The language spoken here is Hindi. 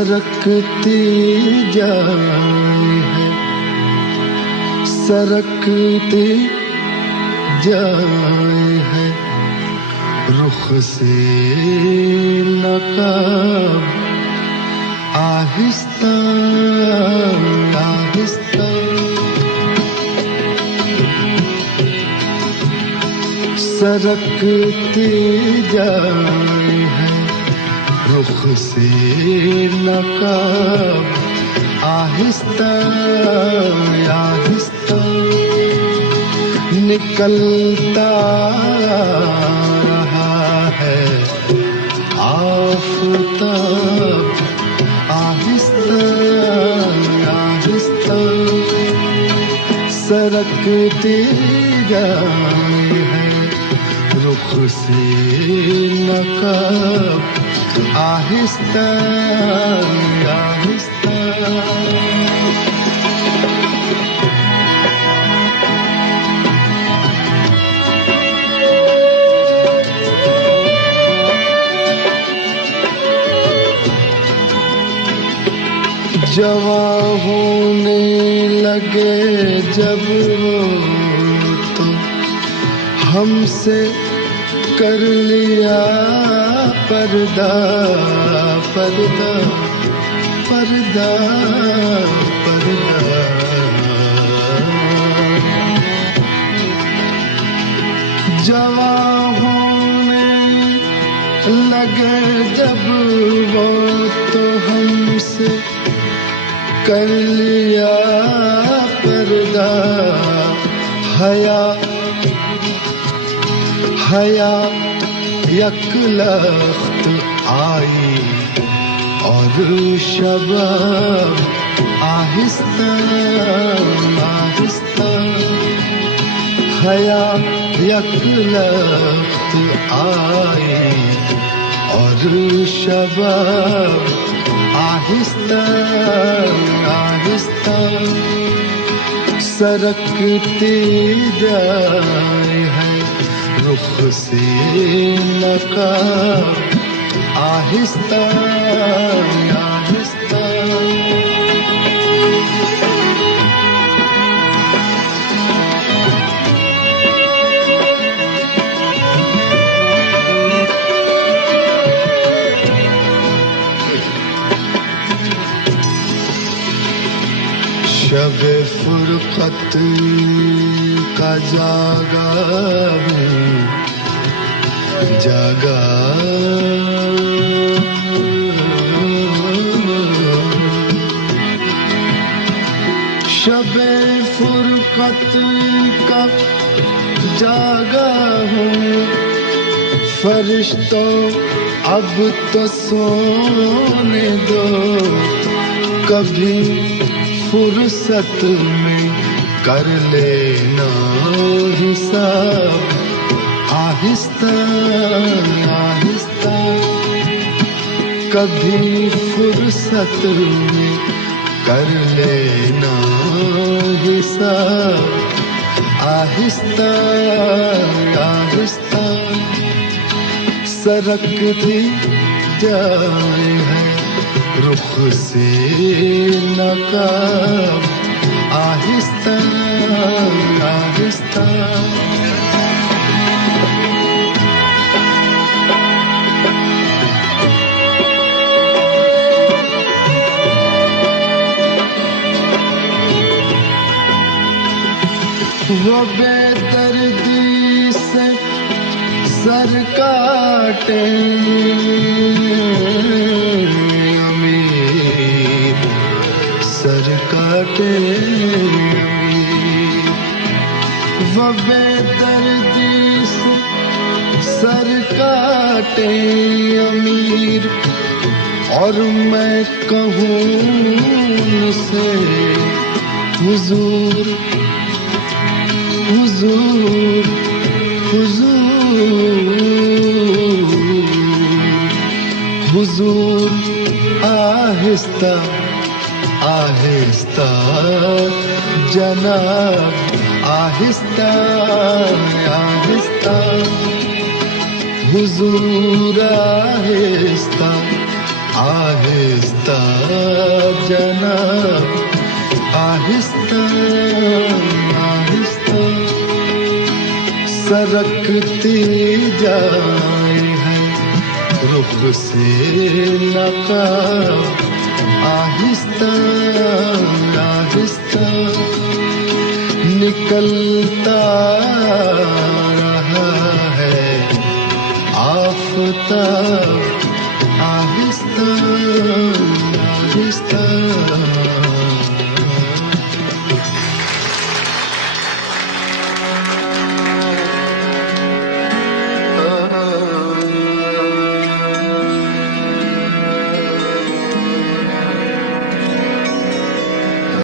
सरकती जाए है, सरकती जाए है, रुख से नकाब आहिस्ता आहिस्ता। सरकती जाए है, रुख से नकाब आहिस्ता आहिस्ता। निकलता रहा है आफताब आहिस्ता आहिस्ता। सरकती जाए है, रुख से नकाब आहिस्ता आहिस्ता। जवां होने लगे जब वो तो हमसे कर लिया पर्दा पर्दा पर्दा पर्दा। जवां होने लगे जब वो तो हमसे कर लिया पर्दा। हया हया यकलख्त आई और शबाब आहिस्ता आहिस्ता। हया यकलख्त आई और शबाब आहिस्ता आहिस्ता। सरकती जाए है, रुख से नकाब आहिस्ता आहिस्ता। शब-ए फुरक़त का जागा हूँ जागा। शब-ए फुरक़त का जागा हूँ, फरिश्तों अब तो सोने दो। कभी फुर्सत में कर लेना हिसाब आहिस्ता आहिस्ता। कभी फुर्सत में कर लेना हिसाब आहिस्ता आहिस्ता। सरकती जाए है, रुख से नकाब आहिस्ता आहिस्ता। वो बेदर्दी से सर काटे सर काटे। वो बेदर्दी से सर काटे अमीर, और मैं कहूँ उनसे हुजूर हुजूर हुजूर हुजूर। आहिस्ता आहिस्ता जनाब आहिस्ता आहिस्ता। हुजूर आहिस्ता आहिस्ता जनाब, आहिस्ता आहिस्ता सरकती जाए है रुख से नकाब, आहिस्ता आहिस्ता निकलता रहा है आफताब।